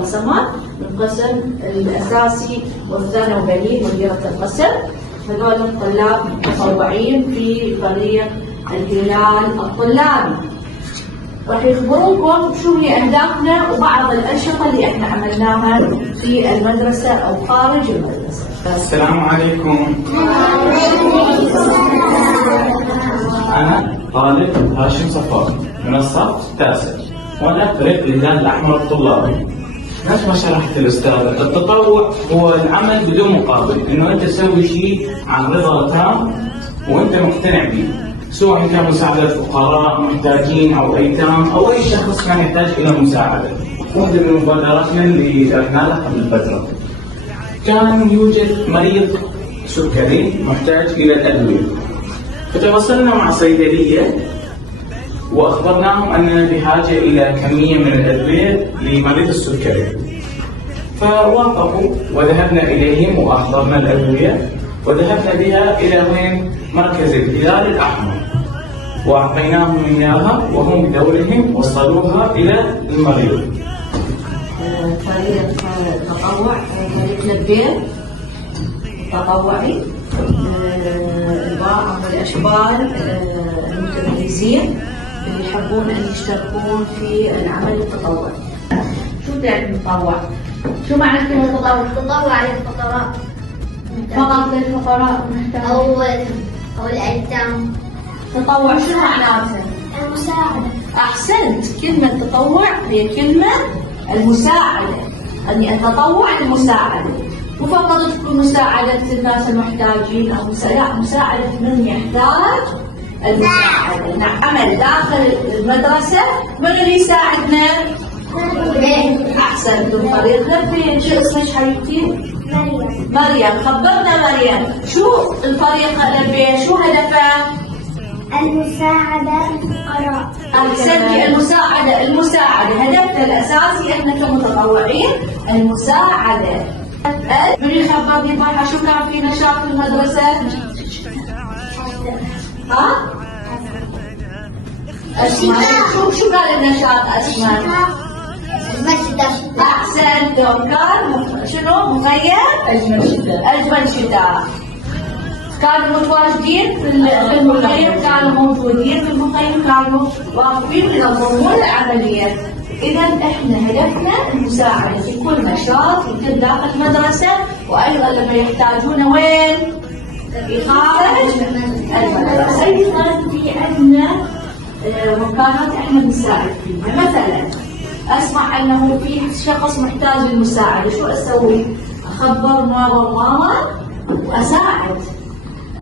منقسمات، القسم الأساسي والثانوي وديرة القسم. هذول الطلاب متطوعين في فريق الهلال الطلابي. راح يخبروكم شو هي أهدافنا وبعض الأنشطة اللي احنا عملناها في المدرسة أو خارج المدرسة. السلام عليكم. أنا طالب هاشم صفار من الصف التاسع، وأنا فريق الهلال الأحمر الطلابي. نفس ما شرحت الأستاذ، التطوع هو العمل بدون مقابل، إنه أنت تسوي شيء عن رضا تام وأنت مقتنع به، سواء كان مساعدة فقراء محتاجين أو أيتام أو أي شخص كان يحتاج إلى مساعدة. واحدة من مبادراتنا اللي رحنا لها قبل فترة كان يوجد مريض سكري محتاج إلى الأدوية، فتواصلنا مع صيدلية وأخبرناهم أننا بحاجة إلى كمية من الأدوية لمريض السكري، فوافقوا وذهبنا إليهم وأحضرنا الأدوية وذهبنا بها إلى وين؟ مركز الهلال الأحمر، وأعطيناهم إياها وهم بدورهم وصلوها إلى المريض. فريق تطوع، فريق لبير تطوعي، البعض الأشبال المتميزين اللي يحبون أن يشتركون في العمل التطوعي. شو تعني تطوع؟ شو معنى كلمة تطوع؟ تطوع للفقراء فقط للفقراء أو الأيتام. تطوع شو معناته؟ المساعدة. أحسنت، كلمة تطوع هي كلمة المساعدة، يعني التطوع المساعدة، مو فقط تكون مساعدة الناس المحتاجين أو مساعدة من يحتاج المساعدة. نعمل داخل المدرسة من اللي يساعدنا؟ أحسنتم، فريق لبين. شو اسمك حبيبتي؟ مريم. خبرنا مريم، شو الفريق لبين؟ شو هدفه؟ المساعدة للفقراء. أحسنتي، المساعدة هدفنا الأساسي احنا كمتطوعين المساعدة. من يخبرني فرحة شو كان في نشاط في المدرسة؟ ها؟ أسماء، شو قال النشاط أسماء؟ أحسنتم، كان شنو؟ مغير؟ أجمل شتاء. كانوا متواجدين في المخيم، كانوا موجودين في المخيم، كانوا واقفين ينظمون العملية. إذا إحنا هدفنا المساعدة في كل نشاط يتم داخل المدرسة، وأيضا لما يحتاجون وين؟ في خارج المدرسة. أيضا في عندنا مكانات إحنا نساعد فيها. مثلا أسمع أنه في شخص محتاج للمساعدة، شو أسوي؟ أخبر ماما وماما وأساعد.